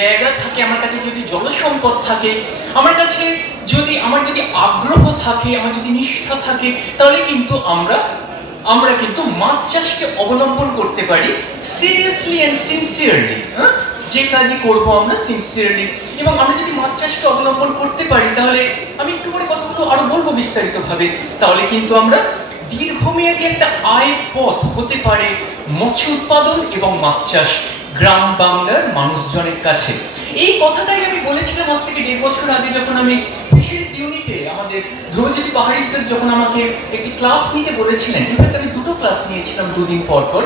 জায়গা থাকে, আমার কাছে যদি জলসম্পদ থাকে, আমার কাছে যদি আগ্রহ থাকে, আমার যদি নিষ্ঠা থাকে, তাহলে কিন্তু আমরা কিন্তু মাছ চাষকে অবলম্বন করতে পারি সিরিয়াসলি অ্যান্ড সিনসিয়ারলি। যে কাজই করবো আমরা সিনসিয়ারলি, এবং আমরা যদি মাছ চাষকে অবলম্বন করতে পারি, তাহলে আমি একটু পরে কথাগুলো আরো বলবো বিস্তারিতভাবে, তাহলে কিন্তু আমরা দীর্ঘমেয়াদী একটা আয়ের পথ হতে পারে মৎস্য উৎপাদন এবং মাছ চাষ গ্রাম বাংলার মানুষজনের কাছে। এই কথাটাই আমি বলেছিলাম আজ থেকে 1.5 বছর আগে, যখন আমি ফিশারিজ ইউনিটে আমাদের ধ্রুবজ্যোতি পাহাড়ি স্যার যখন আমাকে একটি ক্লাস নিতে বলেছিলেন। ইনফ্যাক্ট আমি 2টো ক্লাস নিয়েছিলাম 2 দিন পর পর।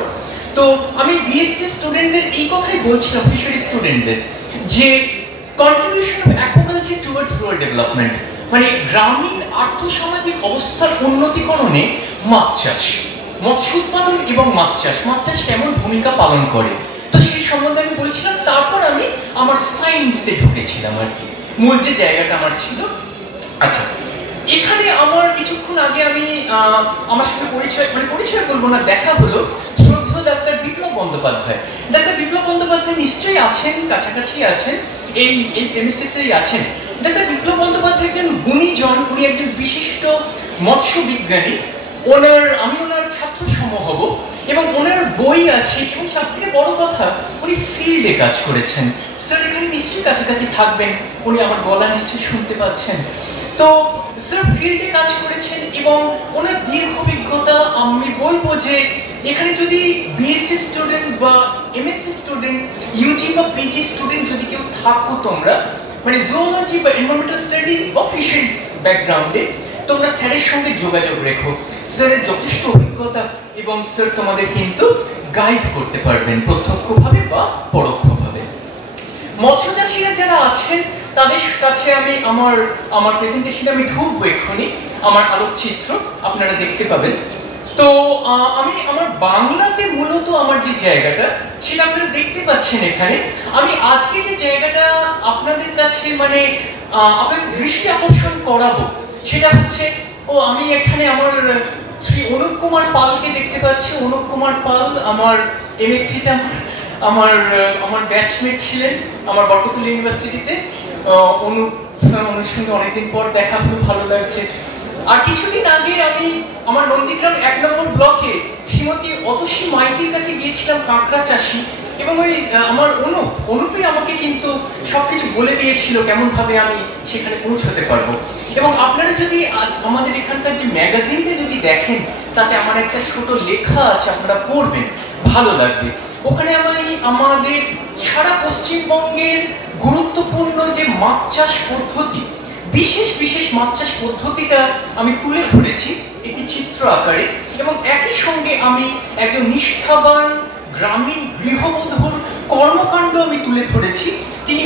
তো আমি বিএসসি স্টুডেন্টদের এই কথাই বলছিলাম, ফিশারি স্টুডেন্টদের, যে contribution of aquaculture towards rural development, মানে গ্রামীণ আর্থসামাজিক অবস্থার উন্নতিকরণে মাছ চাষ, মৎস্য উৎপাদন এবং মাছ চাষ কেমন ভূমিকা পালন করে, তো সেই সম্বন্ধে আমি বলছিলাম। তারপর আমি আমার সায়েন্সে ঢুকেছিলাম আর কি, মূল যে জায়গাটা আমার ছিল। আচ্ছা, এখানে আমার কিছুক্ষণ আগে আমি আমার সঙ্গে পরিচয় বলবো না, দেখা হলো শ্রদ্ধেয় ডাক্তার বিপ্লব বন্দ্যোপাধ্যায়। ডাক্তার বিপ্লব বন্দ্যোপাধ্যায় নিশ্চয়ই আছেন, কাছাকাছি আছেন, এই প্রেমিসিসেই আছেন। ডাক্তার বিপ্লব বন্দ্যোপাধ্যায় একজন গুণীজন, উনি একজন বিশিষ্ট মৎস্য বিজ্ঞানী। আমি ওনার ছাত্র সম হব, এবং ওনার বই আছে, এবং সব থেকে বড় কথা উনি ফিল্ডে কাজ করেছেন। স্যার এখানে নিশ্চয়ই কাছাকাছি থাকবেন, উনি আমার গলা নিশ্চয়ই শুনতে পাচ্ছেন। তো স্যার ফিল্ডে কাজ করেছেন, এবং ওনার দীর্ঘ অভিজ্ঞতা। আমি বলবো যে এখানে যদি বিএসসি স্টুডেন্ট বা এমএসসি স্টুডেন্ট, ইউজি বা পিজি স্টুডেন্ট যদি কেউ থাকো তোমরা, মানে জুওলজি বা এনভায়রনমেন্টাল স্টাডিজ বা ফিশারিজ ব্যাকগ্রাউন্ডে, তোমরা স্যারের সঙ্গে যোগাযোগ রেখো। স্যারের যথেষ্ট অভিজ্ঞতা, এবং স্যার তোমাদের কিন্তু গাইড করতে পারবেন প্রত্যক্ষভাবে বা পরোক্ষভাবে। মৎস্য চাষিরা যারা আছেন তাদের কাছে আমি আমার প্রেজেন্টেশনে আমি ঢুকবো এক্ষুনি, আমার আলোকচিত্র আপনারা দেখতে পাবেন। তো আমি আমার বাংলাতে মূলত আমার যে জায়গাটা সেটা আপনারা দেখতে পাচ্ছেন এখানে। আমি আজকে যে জায়গাটা আপনাদের কাছে মানে আপনাদের দৃষ্টি আকর্ষণ করাবো, সেটা হচ্ছে আমি এখানে আমার শ্রী অনুপ কুমার পালকে দেখতে পাচ্ছি। অনুপ কুমার পাল আমার এমএসসিতে আমার ব্যাচমেট ছিলেন আমার বরকতুল্লাহ ইউনিভার্সিটিতে। অনুপ স্যার সঙ্গে অনেকদিন পর দেখা হলো, ভালো লাগছে। আর কিছুদিন আগে আমি আমার নন্দীগ্রাম 1 নম্বর ব্লকে শ্রীমতী অতসী মাইতির কাছে গিয়েছিলাম, কাঁকড়া চাষি, এবং ওই আমার অনুপই আমাকে কিন্তু সবকিছু বলে দিয়েছিল কেমন ভাবে আমি সেখানে পৌঁছতে পারবো। এবং আপনারা যদি আমাদের এখানকার যে ম্যাগাজিনটা যদি দেখেন, তাতে আমার একটা ছোট লেখা আছে, আপনারা পড়বেন, ভালো লাগবে। ওখানে আমি আমাদের সারা পশ্চিমবঙ্গের গুরুত্বপূর্ণ যে মাছ চাষ পদ্ধতি, বিশেষ মাছ চাষ পদ্ধতিটা আমি তুলে ধরেছি একটি চিত্র আকারে, এবং একই সঙ্গে আমি একজন নিষ্ঠাবান গ্রামীণ গৃহবধূর কর্মকাণ্ড আমি তুলে ধরেছি। তিনি